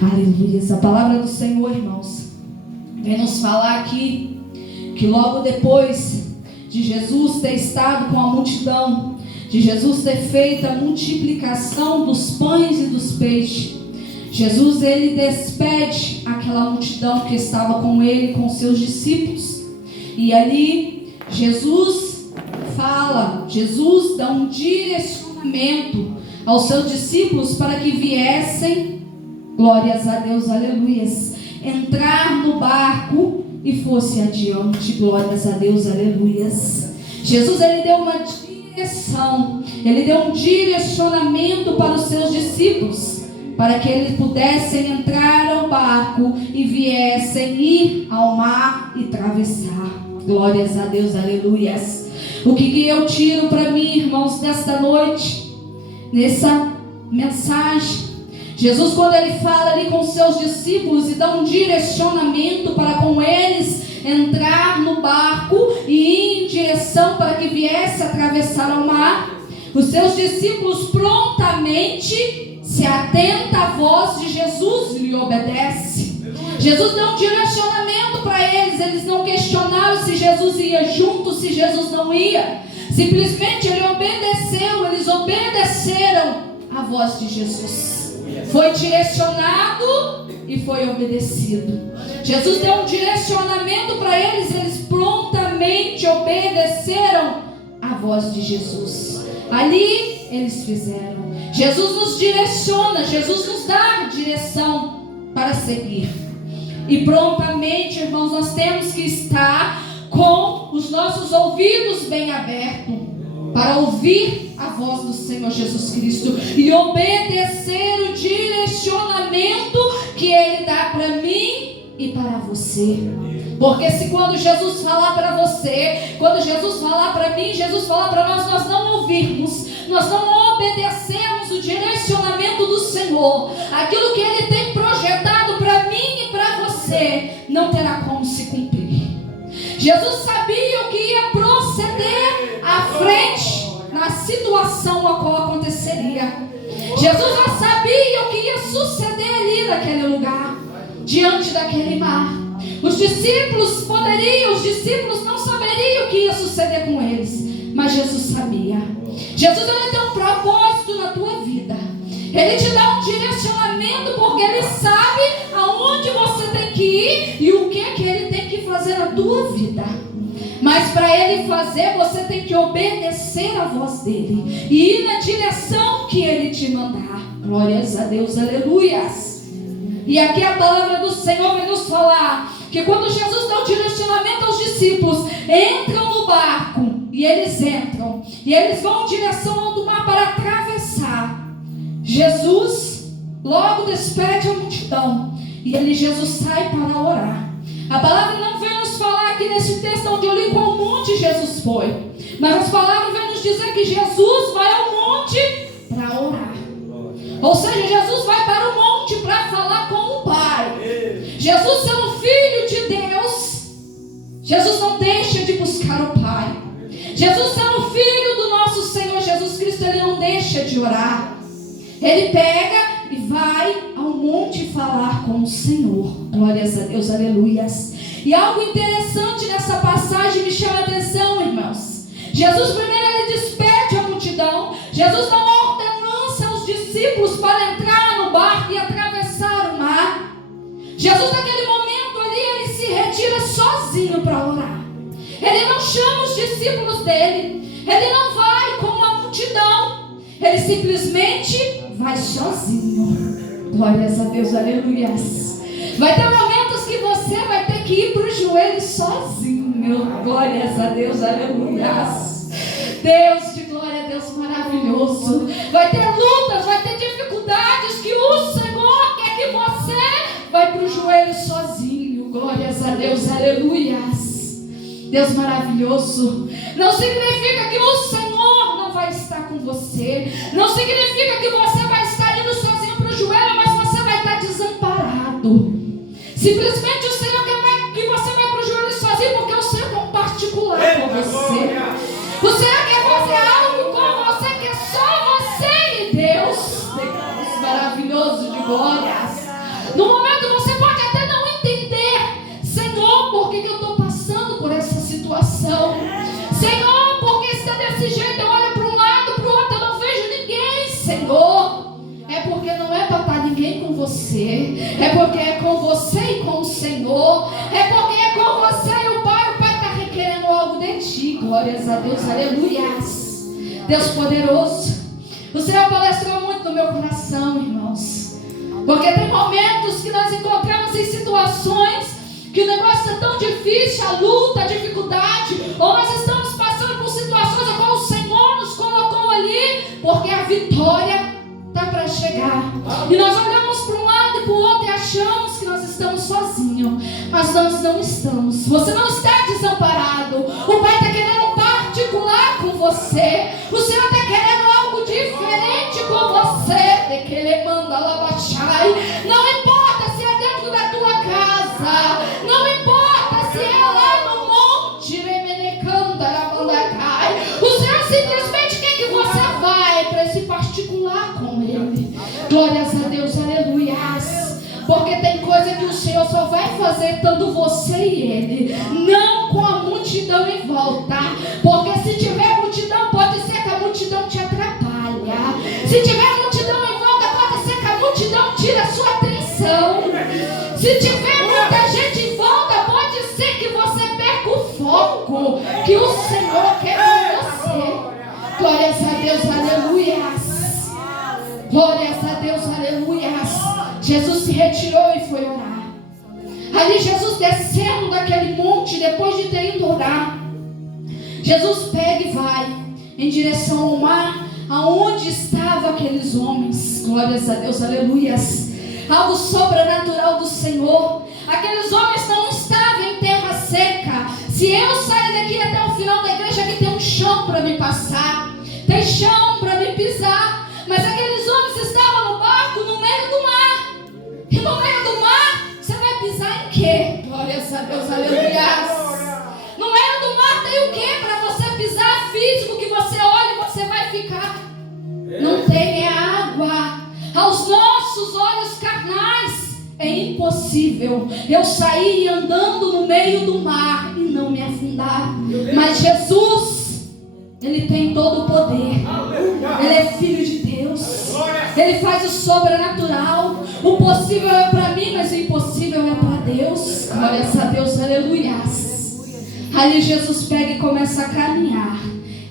Aleluia. A palavra do Senhor, irmãos, vem nos falar aqui que logo depois de Jesus ter estado com a multidão, de Jesus ter feito a multiplicação dos pães e dos peixes, Jesus, ele despede aquela multidão que estava com ele, com seus discípulos. E ali Jesus fala, Jesus dá um direcionamento aos seus discípulos para que viessem, glórias a Deus, aleluias, entrar no barco e fosse adiante, glórias a Deus, aleluias. Jesus, ele deu uma direção, ele deu um direcionamento para os seus discípulos, para que eles pudessem entrar ao barco e viessem ir ao mar e atravessar. Glórias a Deus, aleluias. O que eu tiro para mim, irmãos, nesta noite, nessa mensagem? Jesus, quando ele fala ali com seus discípulos e dá um direcionamento para com eles entrar no barco e ir em direção para que viesse atravessar o mar, os seus discípulos prontamente se atenta à voz de Jesus e lhe obedece. Jesus deu um direcionamento para eles. Eles não questionaram se Jesus ia junto, se Jesus não ia. Simplesmente ele obedeceu. Eles obedeceram à voz de Jesus. Foi direcionado e foi obedecido. Jesus deu um direcionamento para eles. Eles prontamente obedeceram à voz de Jesus. Ali eles fizeram. Jesus nos direciona, Jesus nos dá direção para seguir. E prontamente, irmãos, nós temos que estar com os nossos ouvidos bem abertos para ouvir a voz do Senhor Jesus Cristo e obedecer o direcionamento que Ele dá para mim e para você. Porque se quando Jesus falar para você, quando Jesus falar para mim, Jesus falar para nós, nós não ouvirmos, nós não obedecemos o direcionamento do Senhor, aquilo que Ele tem projetado para mim e para você, não terá como se cumprir. Jesus sabia o que ia proceder à frente na situação a qual aconteceria. Jesus já sabia o que ia suceder ali naquele lugar, diante daquele mar. Os discípulos não saberiam o que ia suceder com eles, mas Jesus sabia. Jesus, ele tem um propósito na tua vida. Ele te dá um direcionamento porque ele sabe aonde você tem que ir e o que ele tem que fazer na tua vida. Mas para ele fazer, você tem que obedecer a voz dele e ir na direção que ele te mandar. Glórias a Deus, aleluias. E aqui a palavra do Senhor vai nos falar que quando Jesus dá o direcionamento aos discípulos, entram no barco e eles entram e eles vão em direção ao mar para atravessar. Jesus logo despede a multidão e Jesus sai para orar. A palavra não vem nos falar aqui nesse texto onde eu li qual monte Jesus foi, mas as palavras vêm nos dizer que Jesus vai ao monte para orar. Ou seja, Jesus vai para o monte para falar com o Pai. Jesus, sendo filho de Deus, Jesus não deixa de buscar o Pai. Jesus, sendo filho do nosso Senhor Jesus Cristo, ele não deixa de orar. Ele pega e vai ao monte falar com o Senhor. Glórias a Deus, aleluias. E algo interessante nessa passagem me chama a atenção, irmãos. Jesus primeiro ele despede a multidão. Jesus dá uma ordenança aos discípulos para entrar no barco e atravessar o mar. Jesus naquele momento ali, ele se retira sozinho para orar. Ele não chama os discípulos dele. Ele não vai com a multidão. Ele simplesmente vai sozinho. Glórias a Deus, aleluias. Vai ter momentos que você vai ter que ir para o joelho sozinho, meu. Glórias a Deus, aleluias. Deus de glória, Deus maravilhoso. Vai ter lutas, vai ter dificuldades que o Senhor quer que você vai para o joelho sozinho. Glórias a Deus, aleluias. Deus maravilhoso. Não significa que o Senhor não vai estar com você. Não significa que você vai estar indo sozinho para o joelho, mas você vai estar desamparado. Simplesmente o Senhor quer que você vai para o joelho sozinho, porque o Senhor é um particular com você. O Senhor quer fazer algo com você que é só você e Deus. Deus maravilhoso de glórias. No momento você pode até não entender, Senhor, por que eu estou passando por essa situação? Senhor, por que está desse jeito? Eu olho para um lado, para o outro, eu não vejo ninguém, Senhor. É porque não é para estar ninguém com você, é porque é com você e com o Senhor, é porque é com você e o Pai está requerendo algo de ti. Glórias a Deus, aleluias. Deus poderoso, o Senhor palestrou muito no meu coração, irmãos, porque tem momentos que nós encontramos em situações que o negócio é tão difícil, a luta, a dificuldade, ou nós estamos passando por situações a qual o Senhor nos colocou ali, porque a vitória está para chegar. E nós olhamos para um lado e para o outro e achamos que nós estamos sozinhos, mas nós não estamos. Você não está desamparado. O Pai está querendo um particular com você. O Senhor está querendo algo diferente com você. De que Ele manda lá baixar. Não importa se é dentro da tua casa, não importa se é lá no monte, o Senhor simplesmente quer que você vai para esse particular com Ele. Glórias a Deus, aleluias. Porque tem coisa que o Senhor só vai fazer estando você e Ele, não com a multidão em volta. Porque se tiver multidão, pode ser que a multidão te atrapalha. Se tiver multidão em volta, pode ser que a multidão tire a sua atenção. Se tiver muita gente em volta, pode ser que você perca o foco que o Senhor quer com você. Glórias a Deus, aleluias. Glórias a Deus, aleluias. Jesus se retirou e foi orar. Ali Jesus descendo daquele monte, depois de ter ido orar, Jesus pega e vai em direção ao mar, aonde estavam aqueles homens. Glórias a Deus, aleluias. Algo sobrenatural do Senhor. Aqueles homens não estavam em terra seca. Se eu sair daqui até o final da igreja, aqui tem um chão para me passar, tem chão para me pisar. Mas aqueles homens estavam no barco no meio do mar. E no meio do mar, você vai pisar em quê? Glórias a Deus, aleluia. No meio do mar tem o quê para você pisar físico, que você olha e você vai ficar? Não tem, é água. Aos nossos olhos carnais é impossível eu sair andando no meio do mar e não me afundar. Mas Jesus, Ele tem todo o poder. Ele é Filho de Deus. Ele faz o sobrenatural. O possível é para mim, mas o impossível é para Deus. Glórias a Deus, aleluias. Ali Jesus pega e começa a caminhar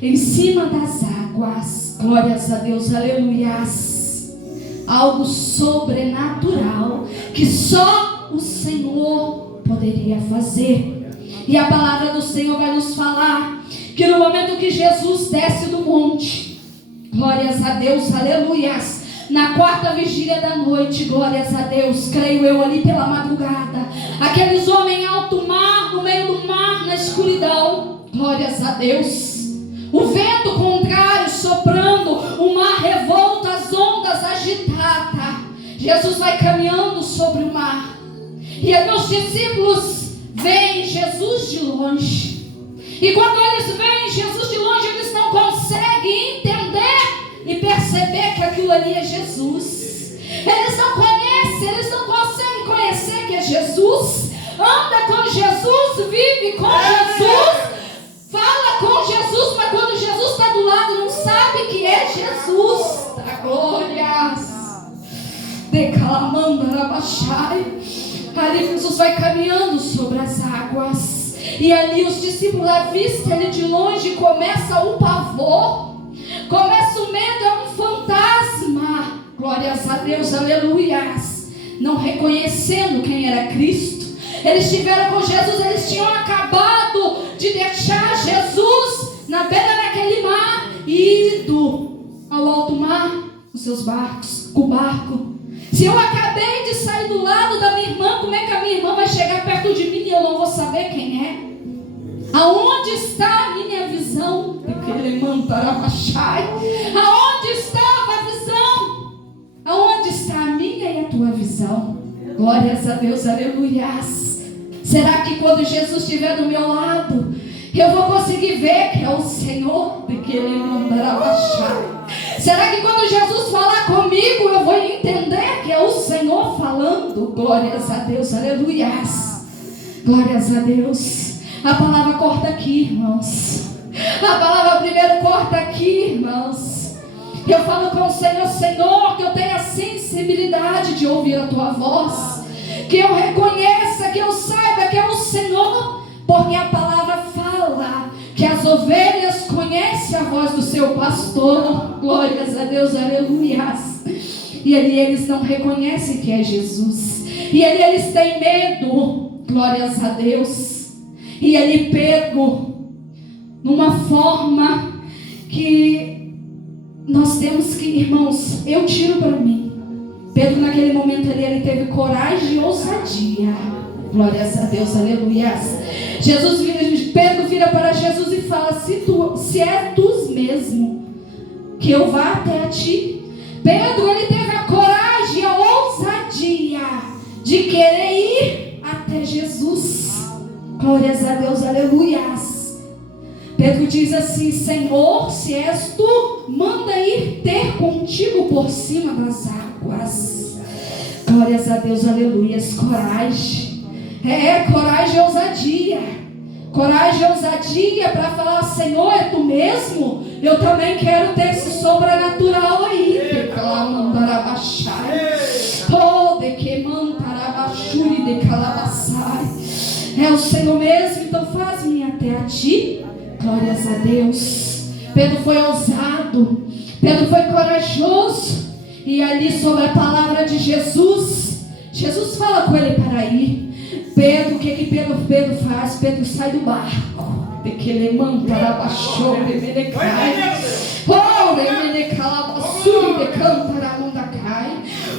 em cima das águas. Glórias a Deus, aleluias. Algo sobrenatural que só o Senhor poderia fazer. E a palavra do Senhor vai nos falar que no momento que Jesus desce do monte, glórias a Deus, aleluias, na quarta vigília da noite, glórias a Deus, creio eu ali pela madrugada, aqueles homens em alto mar, no meio do mar, na escuridão, glórias a Deus, o vento contrário soprando, o mar revolto, as ondas agitadas. Jesus vai caminhando sobre o mar, e os discípulos veem Jesus de longe. E quando eles veem Jesus de longe, eles não conseguem entender e perceber que aquilo ali é Jesus. Eles não conhecem, eles não conseguem conhecer que é Jesus. Anda com Jesus, vive com Jesus, fala com Jesus, mas quando Jesus está do lado, não sabe que é Jesus. Glórias. Declamando Rabachai. Ali Jesus vai caminhando sobre as águas. E ali os discípulos avistam ele de longe e começa o pavor. Começa o medo, é um fantasma. Glórias a Deus, aleluias. Não reconhecendo quem era Cristo. Eles estiveram com Jesus, eles tinham acabado de deixar Jesus na beira daquele mar e ido ao alto mar com seus barcos, com o barco. Se eu acabei de sair do lado da minha irmã, como é que a minha irmã vai chegar perto de mim e eu não vou saber quem é? Aonde está a minha visão? Aonde estava a visão? Aonde está a minha e a tua visão? Glórias a Deus, aleluias. Será que quando Jesus estiver do meu lado, eu vou conseguir ver que é o Senhor? Será Será que quando Jesus falar comigo, eu vou entender que é o Senhor falando? Glórias a Deus, aleluias. Glórias a Deus. A palavra corta aqui, irmãos. A palavra primeiro corta aqui, irmãos. Eu falo com o Senhor: Senhor, que eu tenha sensibilidade de ouvir a tua voz, que eu reconheça, que eu saiba que é o Senhor, porque a palavra fala que as ovelhas conhecem a voz do seu pastor. Glórias a Deus, aleluias. E ali eles não reconhecem que é Jesus, e ali eles têm medo. Glórias a Deus. E ali Pedro, numa forma que nós temos que, irmãos, eu tiro para mim, Pedro naquele momento ali, ele teve coragem e ousadia. Glórias a Deus, aleluias. Pedro vira para Jesus e fala: se é tu mesmo, que eu vá até a ti. Pedro, ele teve a coragem e a ousadia de querer ir até Jesus. Glórias a Deus, aleluias. Pedro diz assim: Senhor, se és tu, manda ir ter contigo por cima das águas. Glórias a Deus, aleluias. Coragem. Coragem e ousadia. Coragem e ousadia para falar: Senhor, é tu mesmo? Eu também quero ter esse sobrenatural aí. É o Senhor mesmo, então faz-me até a ti. Glórias a Deus. Pedro foi ousado, Pedro foi corajoso. E ali, sobre a palavra de Jesus, Jesus fala com ele para ir. Pedro, o que Pedro faz? Pedro sai do barco.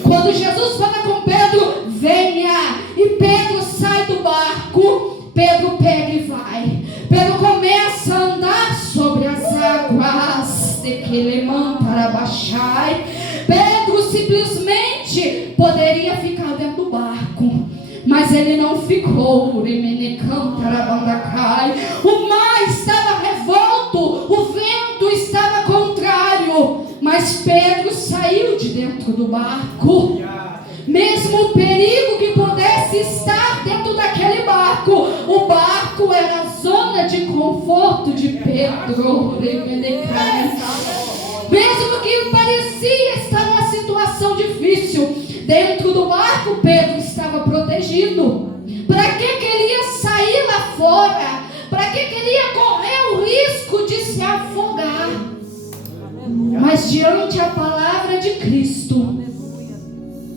Quando Jesus fala com Pedro: venha, e Pedro sai do barco, Pedro pega e vai. Pedro começa a andar sobre as águas. Pedro simplesmente poderia ficar dentro do barco, mas ele não ficou. O mar estava revolto, o vento estava contrário, mas Pedro saiu de dentro do barco. Mesmo o perigo que pudesse estar dentro daquele barco, o barco era a zona de conforto de Pedro. Mesmo que parecia estar numa situação difícil, dentro do barco Pedro estava protegido. Para que ele ia sair lá fora? Para que ele ia correr o risco de se afogar? Mas diante da palavra de Cristo,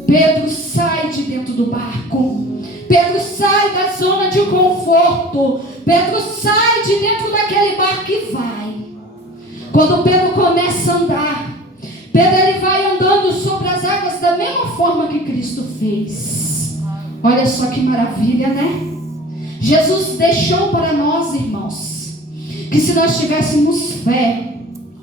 Pedro sai de dentro do barco. Pedro sai da zona de conforto. Pedro sai de dentro daquele barco e vai. Quando Pedro começa a andar, Pedro ele vai andando sobre as águas da mesma forma que Cristo fez. Olha só que maravilha, né? Jesus deixou para nós, irmãos, que se nós tivéssemos fé,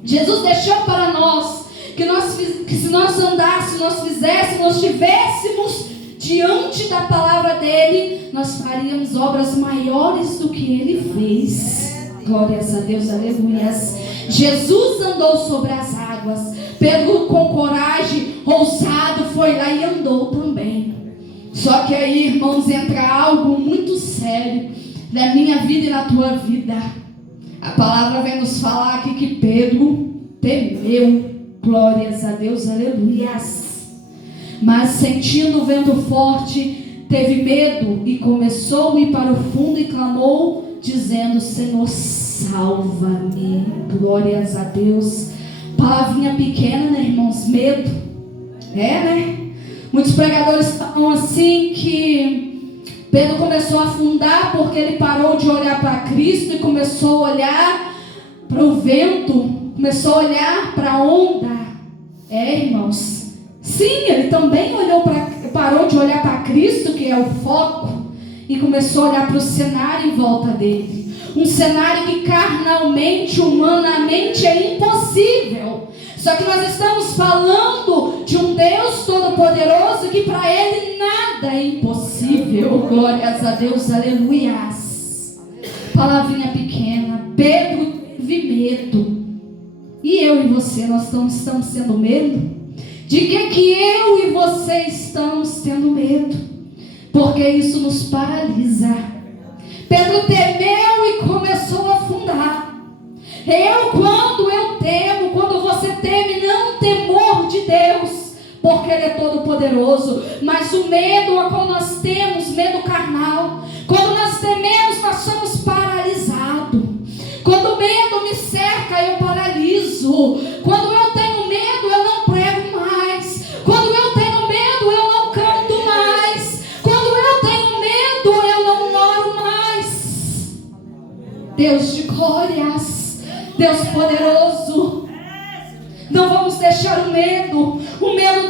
Jesus deixou para nós que se nós andássemos, nós fizéssemos, nós estivéssemos diante da palavra dele, nós faríamos obras maiores do que ele fez. Glórias a Deus, aleluias. Jesus andou sobre as águas. Pedro, com coragem, ousado, foi lá e andou também. Só que aí, irmãos, entra algo muito sério na minha vida e na tua vida. A palavra vem nos falar aqui que Pedro temeu. Glórias a Deus, aleluias. Mas sentindo o vento forte, teve medo e começou a ir para o fundo e clamou, dizendo: Senhor, salva-me. Glórias a Deus. Palavrinha pequena, né, irmãos? Medo. Né? Muitos pregadores falam assim que Pedro começou a afundar porque ele parou de olhar para Cristo e começou a olhar para o vento, começou a olhar para a onda. Irmãos, sim, ele também parou de olhar para Cristo, que é o foco, e começou a olhar para o cenário em volta dele. Um cenário que carnalmente, humanamente é impossível. Só que nós estamos falando de um Deus todo-poderoso que para ele nada é impossível. Glórias a Deus, aleluias. Palavrinha pequena. Pedro teve medo. E eu e você, nós estamos tendo medo? De que eu e você estamos tendo medo? Porque isso nos paralisa. Pedro temeu e começou a afundar. Quando eu temo, quando você teme, não temor de Deus, porque Ele é todo poderoso, mas o medo a qual nós temos, medo carnal, quando nós tememos, nós somos paralisados. Quando o medo me cerca, eu paraliso. Quando eu tenho medo, eu não prego mais. Quando eu tenho medo, eu não canto mais. Quando eu tenho medo, eu não oro mais. Deus de glórias, Deus poderoso, não vamos deixar o medo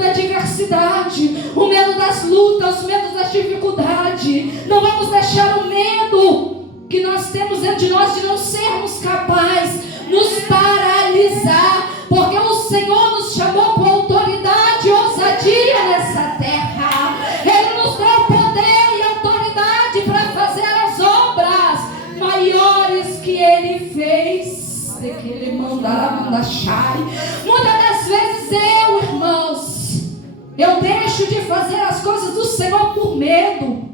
da diversidade, o medo das lutas, o medo das dificuldades. Não vamos deixar o medo que nós temos dentro de nós de não sermos capazes nos paralisar, porque o Senhor nos chamou com autoridade e ousadia nessa terra. Ele nos deu poder e autoridade para fazer as obras maiores que Ele fez. Que Ele mandará. Muitas das vezes irmãos, eu deixo de fazer as coisas do Senhor por medo.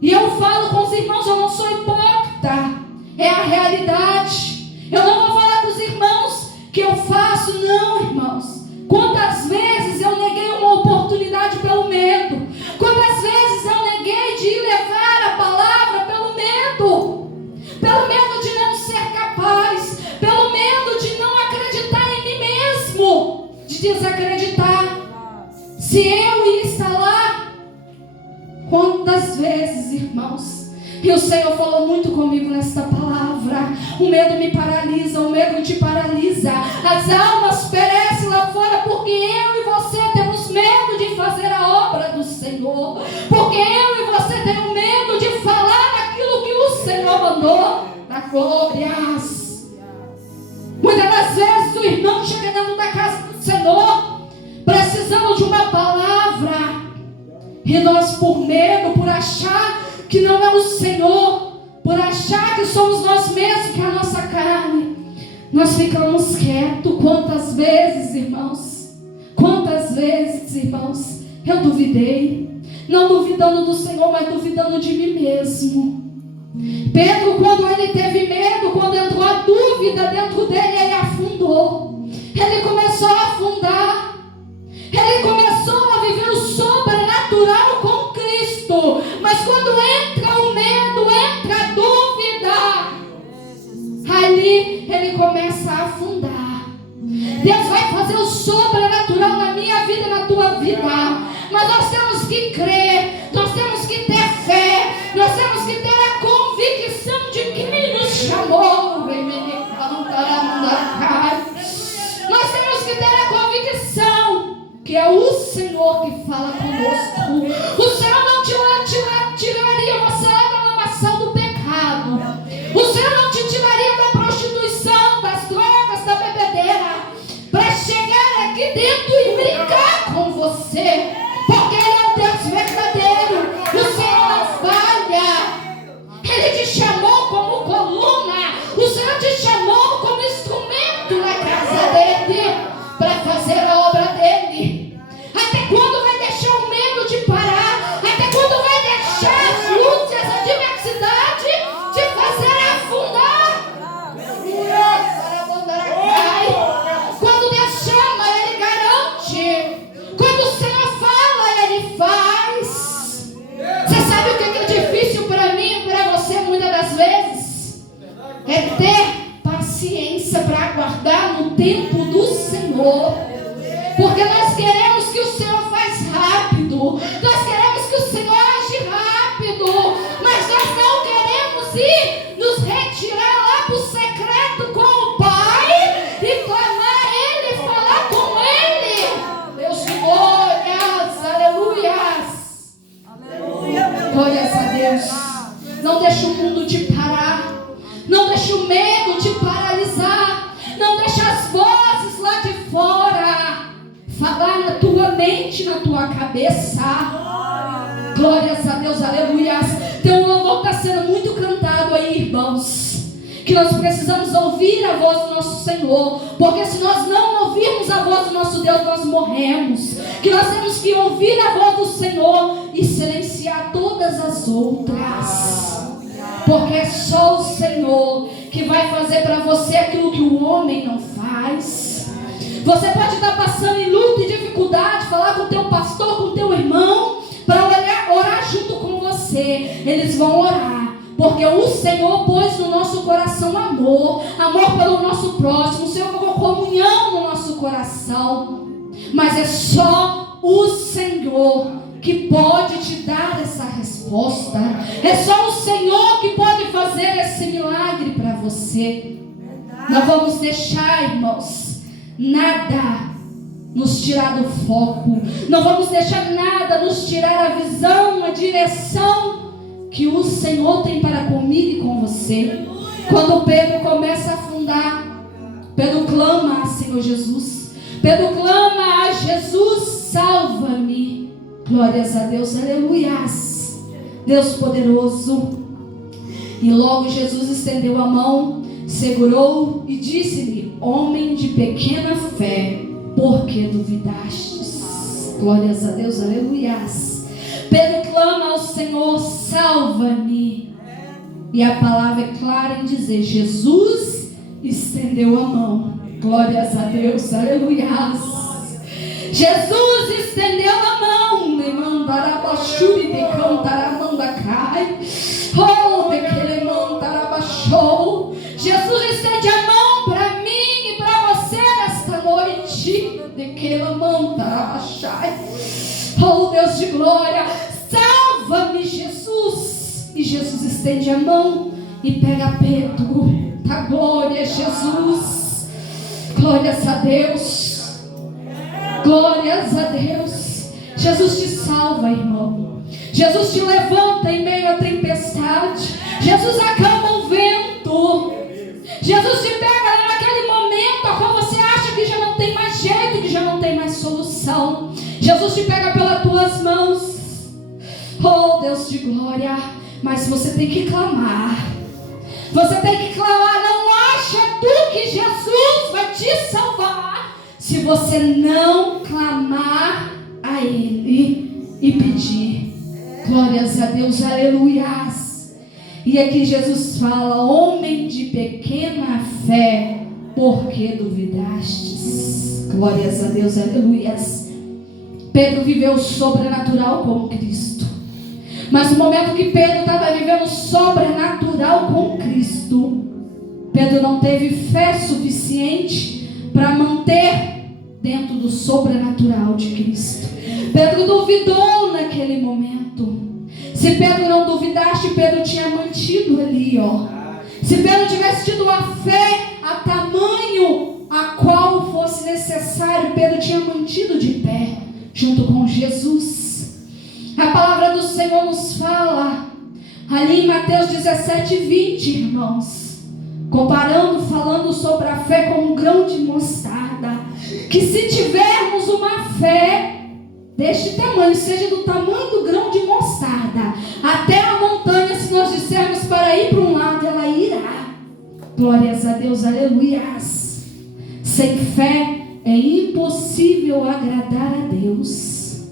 E eu falo com os irmãos, eu não sou hipócrita, é a realidade. Eu não vou falar com os irmãos que eu faço, não, irmãos. Quantas vezes eu neguei uma oportunidade pelo medo? Quantas vezes eu neguei de levar a palavra pelo medo? Pelo medo de não ser capaz, pelo medo de não acreditar em mim mesmo, de desacreditar. Se eu ia estar lá, quantas vezes, irmãos, e o Senhor falou muito comigo nesta palavra. O medo me paralisa, o medo te paralisa. As almas perecem lá fora porque eu e você temos medo de fazer a obra do Senhor. Porque eu e você temos medo de falar aquilo que o Senhor mandou. Na glórias. Muitas das vezes o irmão chega dentro da casa do Senhor precisando de uma palavra. E nós, por medo, por achar que não é o Senhor, por achar que somos nós mesmos, que é a nossa carne, nós ficamos quietos. Quantas vezes, irmãos, eu duvidei, não duvidando do Senhor, mas duvidando de mim mesmo. Pedro, quando ele teve medo, quando entrou a dúvida dentro dele, ele afundou. Ele começou a afundar. Ele começou a viver o sobrenatural com Cristo. Mas quando entra o medo, entra a dúvida, ali ele começa a afundar. Deus vai fazer o sobrenatural na minha vida e na tua vida. Mas nós temos que crer, nós temos que ter fé, nós temos que ter a convicção de que Ele nos chamou. Nós temos que ter a convicção que é o Senhor que fala conosco. O Senhor não tiraria você da lamaçal do pecado. O Senhor não te tiraria da prostituição, das drogas, da bebedeira, para chegar aqui dentro e brincar com você. Porque Ele é um Deus verdadeiro. O Senhor não falha. Ele te chamou como coluna. O Senhor te chamou como instrumento na casa dele, para fazer a obra dele. Até quando vai deixar o medo de parar? Até quando vai deixar as lutas, as adversidades de fazer afundar? Quando Deus chama, Ele garante. Quando o Senhor fala, Ele faz. Você sabe o que é difícil para mim e para você muitas das vezes? É ter paciência para aguardar no tempo do Senhor. Porque nós queremos que o Senhor faz rápido. Nós queremos que o Senhor age rápido. Mas nós não queremos ir nos retirar lá para o secreto com o Pai e clamar Ele, falar com Ele. Deus de glórias, aleluias. Glórias a Deus. Não deixe o mundo te parar. Não deixe o medo te paralisar. Não deixe as vozes lá de fora falar na tua mente, na tua cabeça. Glórias a Deus, aleluias. Tem um louvor que está sendo muito cantado aí, irmãos, que nós precisamos ouvir a voz do nosso Senhor, porque se nós não ouvirmos a voz do nosso Deus, nós morremos. Que nós temos que ouvir a voz do Senhor e silenciar todas as outras, porque é só o Senhor que vai fazer para você aquilo que o homem não faz. Você pode estar passando em luta e dificuldade, falar com o teu pastor, com o teu irmão, para orar junto com você. Eles vão orar, porque o Senhor pôs no nosso coração amor pelo nosso próximo. O Senhor colocou comunhão no nosso coração. Mas é só o Senhor que pode te dar essa resposta. É só o Senhor que pode fazer esse milagre para você. Não vamos deixar, irmãos, nada nos tirar do foco. Não vamos deixar nada nos tirar a visão, a direção que o Senhor tem para comigo e com você. Quando Pedro começa a afundar, Pedro clama a Senhor Jesus. Pedro clama a Jesus: salva-me. Glórias a Deus, aleluias. Deus poderoso. E logo Jesus estendeu a mão, segurou e disse-lhe: homem de pequena fé, por que duvidastes? Glórias a Deus, aleluias. Pedro clama ao Senhor: salva-me. E a palavra é clara em dizer: Jesus estendeu a mão. Glórias a Deus, aleluias. Jesus estendeu a mão. Me mandará de cantar a mandacai. Oh, de que ele mandará baixou. Jesus estende a mão para mim e para você nesta noite. De que ele mandará baixai. Oh, Deus de glória, salva-me, Jesus. E Jesus estende a mão e pega Pedro. Da glória, Jesus. Glórias a Deus. Glórias a Deus. Jesus te salva, irmão. Jesus te levanta em meio à tempestade. Jesus acalma o vento. Jesus te pega naquele momento a qual você acha que já não tem mais jeito, que já não tem mais solução. Jesus te pega pelas tuas mãos. Oh, Deus de glória. Mas você tem que clamar. Você tem que clamar. Não acha tu que Jesus vai te salvar se você não clamar a Ele e pedir. Glórias a Deus, aleluias. E aqui Jesus fala: homem de pequena fé, por que duvidastes? Glórias a Deus, aleluias. Pedro viveu o sobrenatural com Cristo. Mas no momento que Pedro estava vivendo o sobrenatural com Cristo, Pedro não teve fé suficiente para manter dentro do sobrenatural de Cristo. Pedro duvidou naquele momento. Se Pedro não duvidasse, Pedro tinha mantido ali, ó. Se Pedro tivesse tido a fé a tamanho a qual fosse necessário, Pedro tinha mantido de pé junto com Jesus. A palavra do Senhor nos fala ali em Mateus 17:20, irmãos, comparando, falando sobre a fé com um grão de mostarda, que se tivermos uma fé deste tamanho, seja do tamanho do grão de mostarda, até a montanha, se nós dissermos para ir para um lado, ela irá. Glórias a Deus, aleluias. Sem fé é impossível agradar a Deus.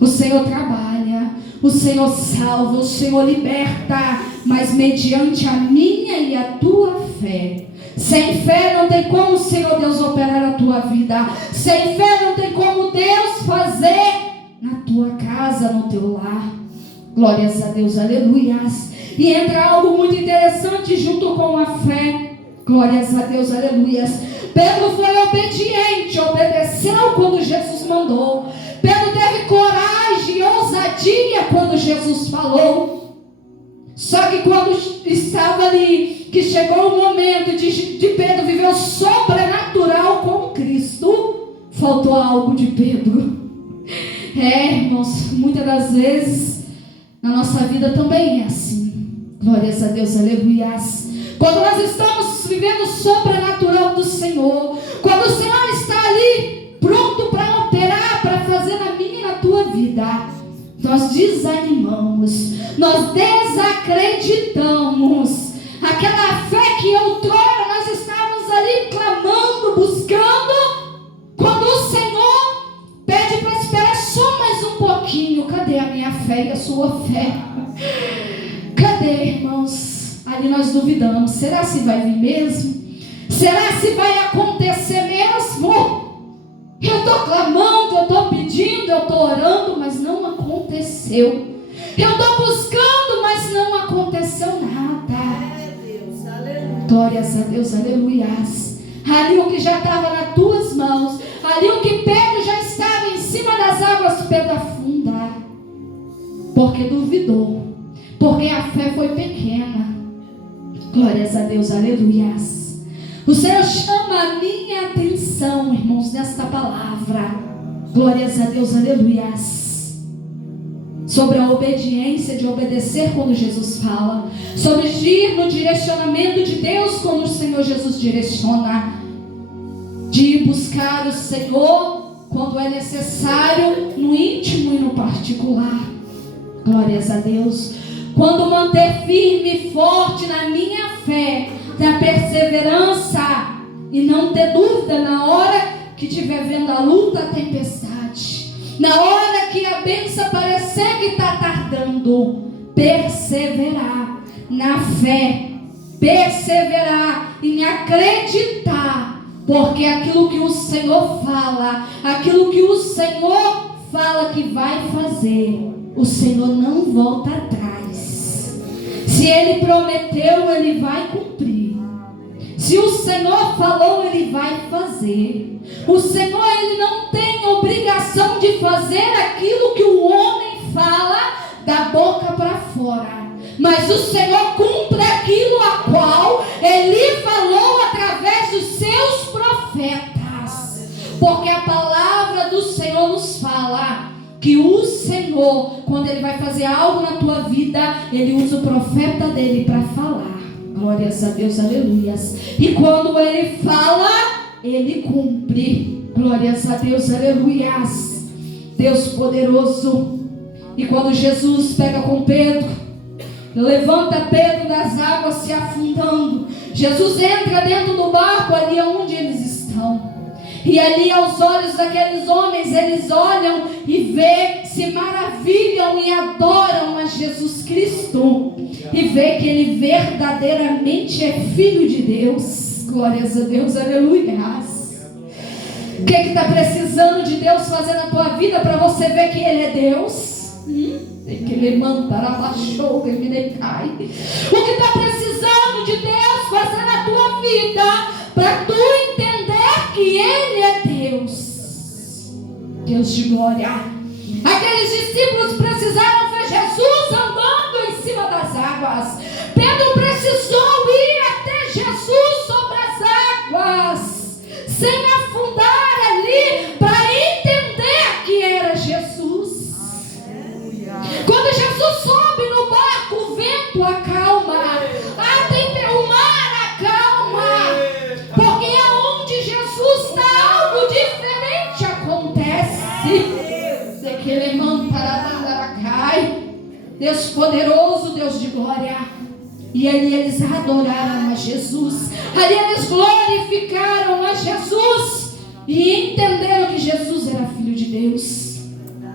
O Senhor trabalha, o Senhor salva, o Senhor liberta, mas mediante a minha e a tua fé. Sem fé não tem como o Senhor Deus operar na tua vida. Sem fé não tem como Deus fazer na tua casa, no teu lar. Glórias a Deus, aleluias. E entra algo muito interessante junto com a fé. Glórias a Deus, aleluias. Pedro foi obediente, obedeceu quando Jesus mandou. Pedro teve coragem e ousadia quando Jesus falou. Só que quando estava ali, que chegou o momento de Pedro viver o sobrenatural com Cristo, faltou algo de Pedro. Irmãos, muitas das vezes na nossa vida também é assim. Glórias a Deus, aleluias. Quando nós estamos vivendo o sobrenatural do Senhor, quando o Senhor está ali pronto para operar, para fazer na minha e na tua vida, nós desanimamos, nós desacreditamos. Aquela fé que outrora nós estávamos ali clamando a sua fé. Cadê, irmãos? Ali nós duvidamos. Será se vai vir mesmo? Será se vai acontecer mesmo? Eu estou clamando, eu estou pedindo, eu estou orando, mas não aconteceu. Eu estou buscando, mas não aconteceu nada. Glórias a Deus, aleluias. Ali o que já estava nas tuas mãos, ali o que Pedro já estava em cima das águas, Pedro afunda, porque duvidou, porque a fé foi pequena. Glórias a Deus, aleluias. O Senhor chama a minha atenção, irmãos, nesta palavra. Glórias a Deus, aleluias. Sobre a obediência, de obedecer quando Jesus fala. Sobre ir no direcionamento de Deus quando o Senhor Jesus direciona. De ir buscar o Senhor quando é necessário, no íntimo e no particular. Glórias a Deus. Quando manter firme e forte na minha fé, na perseverança, e não ter dúvida na hora que estiver vendo a luta, a tempestade, na hora que a bênção parecer que está tardando, perseverar na fé, perseverar em acreditar, porque aquilo que o Senhor fala, aquilo que o Senhor fala que vai fazer, o Senhor não volta atrás. Se Ele prometeu, Ele vai cumprir. Se o Senhor falou, Ele vai fazer. O Senhor, Ele não tem obrigação de fazer aquilo que o homem fala da boca para fora. Mas o Senhor cumpre aquilo a qual Ele falou através dos seus profetas. Porque a palavra do Senhor nos fala que o Senhor, quando Ele vai fazer algo na tua vida, Ele usa o profeta dele para falar. Glórias a Deus, aleluias. E quando Ele fala, Ele cumpre. Glórias a Deus, aleluias. Deus poderoso. E quando Jesus pega com Pedro, levanta Pedro das águas se afundando, Jesus entra dentro do barco, ali onde eles estão. E ali aos olhos daqueles homens, eles olham e vê, se maravilham e adoram a Jesus Cristo. E vê que Ele verdadeiramente é Filho de Deus. Glórias a Deus, aleluia. O que está precisando de Deus fazer na tua vida para você ver que Ele é Deus? Tem que levantar, abaixou, que me cai. O que está precisando de Deus fazer na tua vida para tu entender que Ele é Deus, Deus de glória. Aqueles discípulos precisaram ver Jesus andando em cima das águas. Pedro precisou ir até Jesus sobre as águas, sem afundar ali, para entender que era Jesus. Quando Jesus sobe no barco, o vento acalma, o mar acalma, porque aonde Jesus está, algo diferente acontece. Deus poderoso, Deus de glória. E ali eles adoraram a Jesus, ali eles glorificaram a Jesus e entenderam que Jesus era Filho de Deus.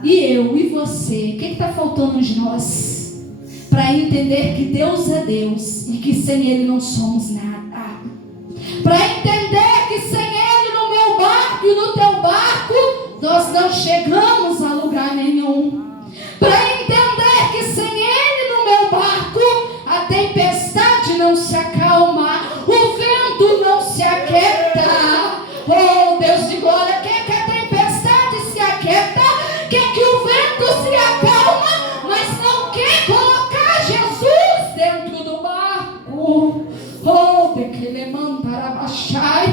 E eu e você, o que está faltando de nós para entender que Deus é Deus e que sem Ele não somos nada? Para entender que sem Ele no meu barco e no teu barco nós não chegamos a lugar nenhum. Para entender que sem Ele no meu barco a tempestade não se acalma, o vento não se aquieta. Oh Deus de glória, quer que a tempestade se aquieta, quer que o vento se acalma, mas não quer colocar Jesus dentro do barco. Oh, de que ele manda abaixar.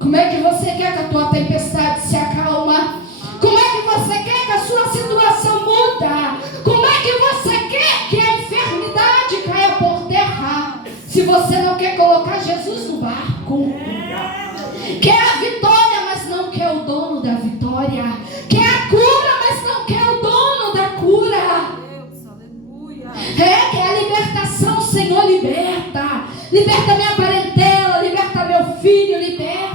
Como é que você quer que a tua tempestade se acalma? Como é que você quer que a sua situação muda? Como é que você quer que a enfermidade caia por terra, se você não quer colocar Jesus no barco? Quer a vitória, mas não quer o dono da vitória. Quer a cura, mas não quer o dono da cura. Quer a libertação, Senhor, liberta. Liberta minha parentela, liberta meu filho, liberta.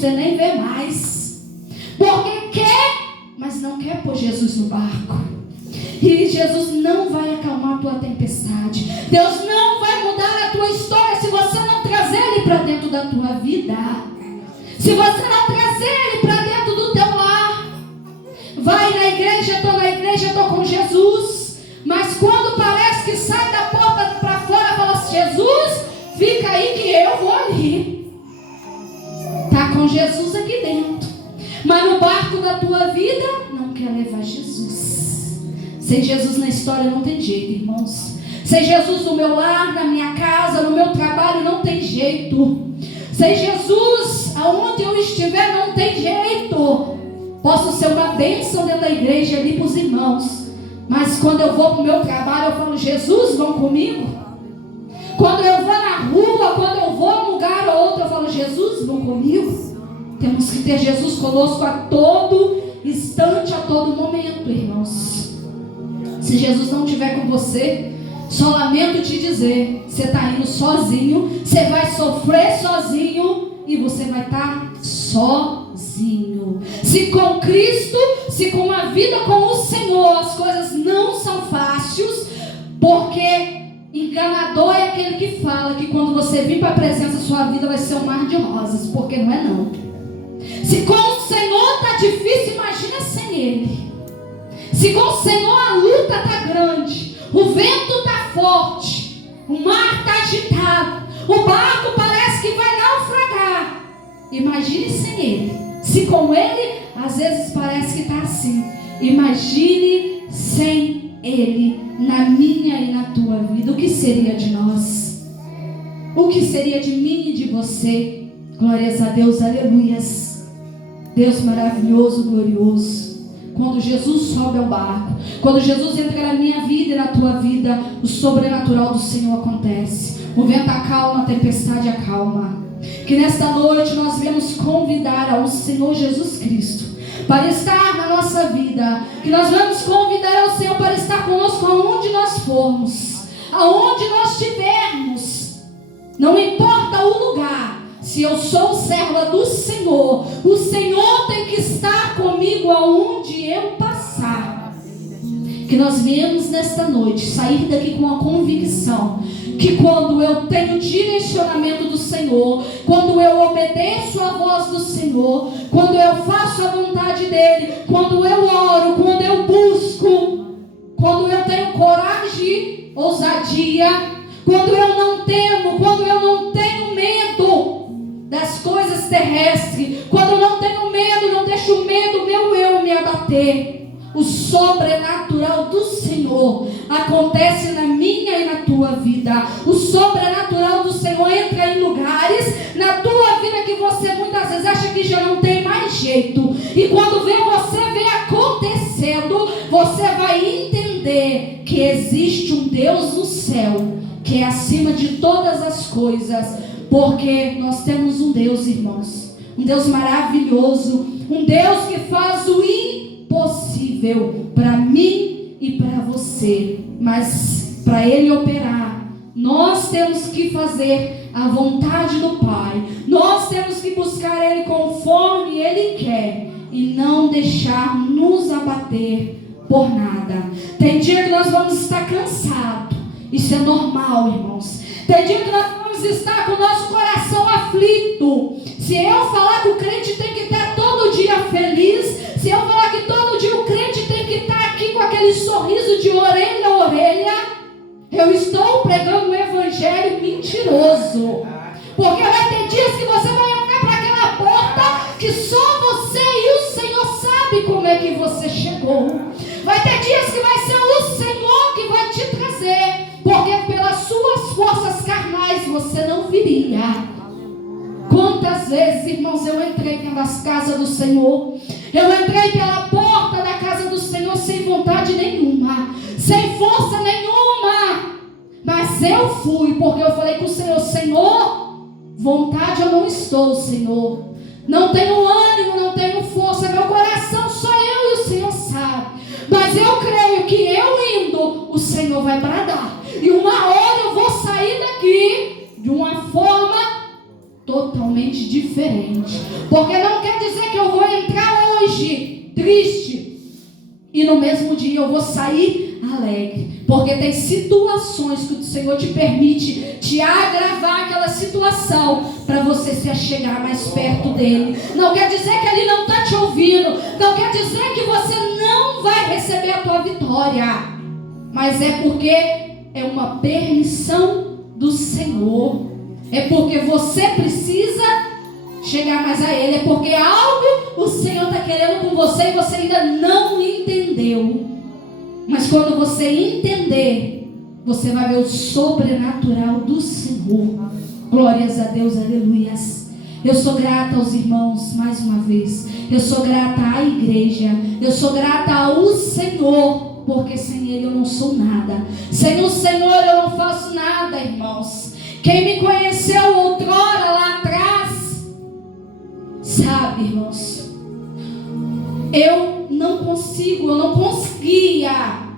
você nem vê mais. Porque quer, mas não quer pôr Jesus no barco. E Jesus não vai acalmar a tua tempestade. Deus não vai mudar a tua história se você não trazer Ele para dentro da tua vida. Se você não trazer Ele para dentro do teu lar. Vai na igreja, estou com Jesus. Mas quando parece que sai da porta para fora, fala assim: Jesus, fica aí que eu vou ali. Está com Jesus aqui dentro, mas no barco da tua vida não quer levar Jesus. Sem Jesus na história não tem jeito, irmãos. Sem Jesus no meu lar, na minha casa, no meu trabalho, não tem jeito. Sem Jesus, aonde eu estiver, não tem jeito. Posso ser uma bênção dentro da igreja ali para os irmãos, mas quando eu vou para o meu trabalho, eu falo: Jesus, vão comigo. Quando eu vou na rua, quando eu vou a um lugar ou outro, eu falo: Jesus, vão comigo. Temos que ter Jesus conosco a todo instante, a todo momento, irmãos. Se Jesus não estiver com você, só lamento te dizer, você está indo sozinho, você vai sofrer sozinho e você vai estar sozinho. Se com Cristo, se com a vida com o Senhor, as coisas não são fáceis, porque enganador é aquele que fala que quando você vir para a presença, sua vida vai ser um mar de rosas, porque não é não. Se com o Senhor está difícil, imagina sem Ele. Se com o Senhor a luta está grande, o vento está forte, o mar está agitado, o barco parece que vai naufragar, imagine sem Ele. Se com Ele, às vezes parece que está assim, imagine sem Ele, na minha e na tua vida. O que seria de nós? O que seria de mim e de você? Glórias a Deus, aleluias. Deus maravilhoso, glorioso. Quando Jesus sobe ao barco, quando Jesus entra na minha vida e na tua vida, o sobrenatural do Senhor acontece. O vento acalma, a tempestade acalma. Que nesta noite nós venhamos convidar ao Senhor Jesus Cristo para estar na nossa vida. Que nós vamos convidar ao Senhor para estar conosco aonde nós formos, aonde nós estivermos. Não importa o lugar. Se eu sou serva do Senhor, o Senhor tem que estar comigo aonde eu passar. Que nós viemos nesta noite sair daqui com a convicção que quando eu tenho direcionamento do Senhor, quando eu obedeço a voz do Senhor, quando eu faço a vontade dEle, quando eu oro, quando eu busco, quando eu tenho coragem, ousadia, quando eu não temo, quando eu não tenho medo das coisas terrestres, quando eu não tenho medo, não deixo o medo, meu eu me abater. O sobrenatural do Senhor acontece na minha e na tua vida. O sobrenatural do Senhor entra em lugares na tua vida que você muitas vezes acha que já não tem mais jeito. E quando você vê acontecendo, você vai entender que existe um Deus no céu, que é acima de todas as coisas. Porque nós temos um Deus, irmãos, um Deus maravilhoso, um Deus que faz o impossível para mim e para você. Mas para Ele operar, nós temos que fazer a vontade do Pai. Nós temos que buscar Ele conforme Ele quer e não deixar nos abater por nada. Tem dia que nós vamos estar cansados. Isso é normal, irmãos. Tem dia que nós vamos estar com o nosso coração aflito. Se eu falar que o crente tem que estar todo dia feliz, se eu falar que todo dia o crente tem que estar aqui com aquele sorriso de orelha a orelha, eu estou pregando um evangelho mentiroso. Porque vai ter dias que você vai entrar para aquela porta que só você e o Senhor sabe como é que você chegou. Vai ter dias que vai ser o Senhor que vai te trazer, porque pelas suas forças carnais você não viria. Quantas vezes, irmãos, eu entrei pelas casas do Senhor, eu entrei pela porta da casa do Senhor sem vontade nenhuma, sem força nenhuma, mas eu fui, porque eu falei com o Senhor: Senhor, vontade eu não estou, Senhor, não tenho ânimo, não tenho força, meu coração só eu e o Senhor sabe, mas eu creio que eu indo, o Senhor vai bradar, e uma hora eu vou sair daqui de uma forma totalmente diferente. Porque não quer dizer que eu vou entrar hoje triste e no mesmo dia eu vou sair alegre. Porque tem situações que o Senhor te permite te agravar aquela situação para você se achegar mais perto dele. Não quer dizer que ele não está te ouvindo. Não quer dizer que você não vai receber a tua vitória. Mas é porque é uma permissão do Senhor. É porque você precisa chegar mais a ele. É porque algo o Senhor está querendo com você e você ainda não entendeu. Mas quando você entender, você vai ver o sobrenatural do Senhor. Glórias a Deus, aleluias. Eu sou grata aos irmãos mais uma vez. Eu sou grata à igreja. Eu sou grata ao Senhor, porque sem Ele eu não sou nada. Sem o Senhor eu não faço nada, irmãos. Quem me conheceu outrora lá atrás sabe, irmãos, eu não conseguia,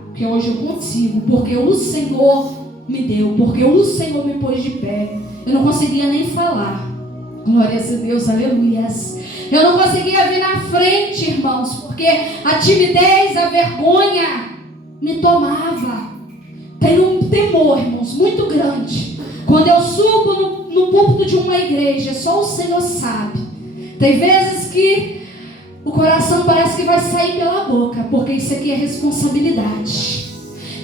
porque hoje eu consigo, porque o Senhor me deu, porque o Senhor me pôs de pé. Eu não conseguia nem falar. Glórias a Deus, aleluias. Eu não conseguia vir na frente, irmãos, porque a timidez, a vergonha me tomava. Tenho um temor, irmãos, muito grande. Quando eu subo no púlpito de uma igreja, só o Senhor sabe. Tem vezes que o coração parece que vai sair pela boca, porque isso aqui é responsabilidade.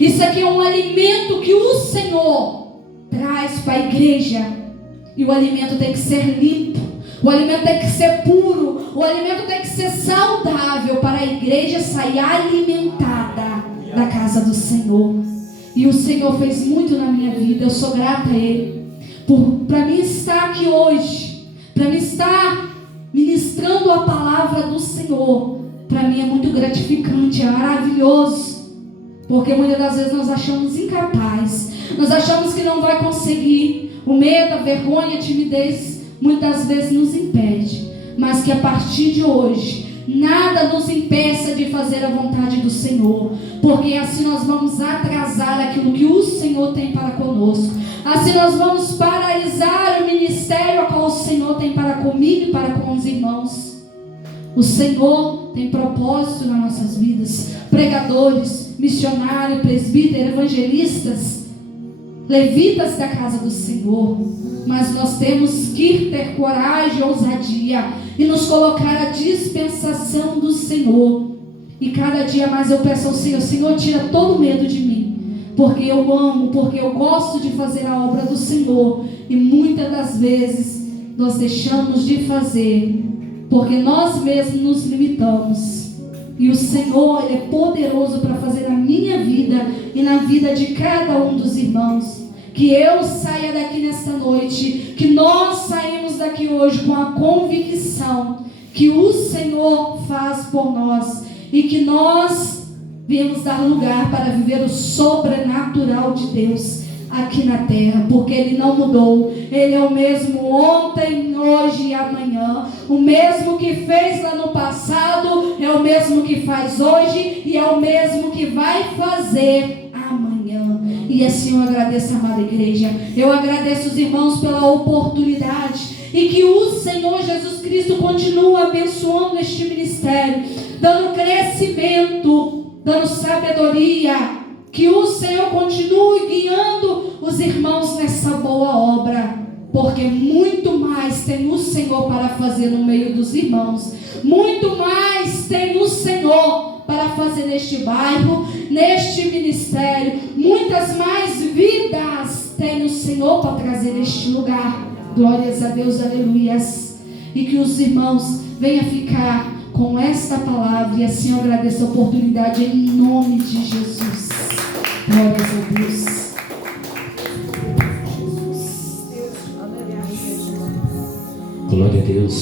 Isso aqui é um alimento que o Senhor traz para a igreja. E o alimento tem que ser limpo. O alimento tem que ser puro. O alimento tem que ser saudável para a igreja sair alimentada da casa do Senhor. E o Senhor fez muito na minha vida. Eu sou grata a Ele. Para mim estar aqui hoje, para mim estar ministrando a palavra do Senhor, para mim é muito gratificante, é maravilhoso. Porque muitas das vezes nós achamos incapaz. Nós achamos que não vai conseguir. O medo, a vergonha, a timidez muitas vezes nos impede. Mas que a partir de hoje nada nos impeça de fazer a vontade do Senhor. Porque assim nós vamos atrasar aquilo que o Senhor tem para conosco. Assim nós vamos paralisar o ministério a qual o Senhor tem para comigo e para com os irmãos. O Senhor tem propósito nas nossas vidas. Pregadores, missionários, presbíteros, evangelistas, levitas da casa do Senhor. Mas nós temos que ter coragem e ousadia e nos colocar à dispensação do Senhor. E cada dia mais eu peço ao Senhor: Senhor, tira todo o medo de mim, porque eu amo, porque eu gosto de fazer a obra do Senhor. E muitas das vezes nós deixamos de fazer porque nós mesmos nos limitamos. E o Senhor, Ele é poderoso para fazer na minha vida e na vida de cada um dos irmãos. Que eu saia daqui nesta noite, que nós saímos daqui hoje com a convicção que o Senhor faz por nós e que nós viemos dar lugar para viver o sobrenatural de Deus aqui na terra, porque Ele não mudou. Ele é o mesmo ontem, hoje e amanhã. O mesmo que fez lá no passado é o mesmo que faz hoje e é o mesmo que vai fazer amanhã. E assim eu agradeço, amada igreja. Eu agradeço os irmãos pela oportunidade. E que o Senhor Jesus Cristo continue abençoando este ministério, dando crescimento, dando sabedoria. Que o Senhor continue guiando os irmãos nessa boa obra, porque muito mais tem o Senhor para fazer no meio dos irmãos. Muito mais tem o Senhor para fazer neste bairro, neste ministério. Muitas mais vidas tem o Senhor para trazer neste lugar. Glórias a Deus, aleluias. E que os irmãos venham ficar com esta palavra. E assim eu agradeço a oportunidade em nome de Jesus. Glórias a Deus. Glória a Deus.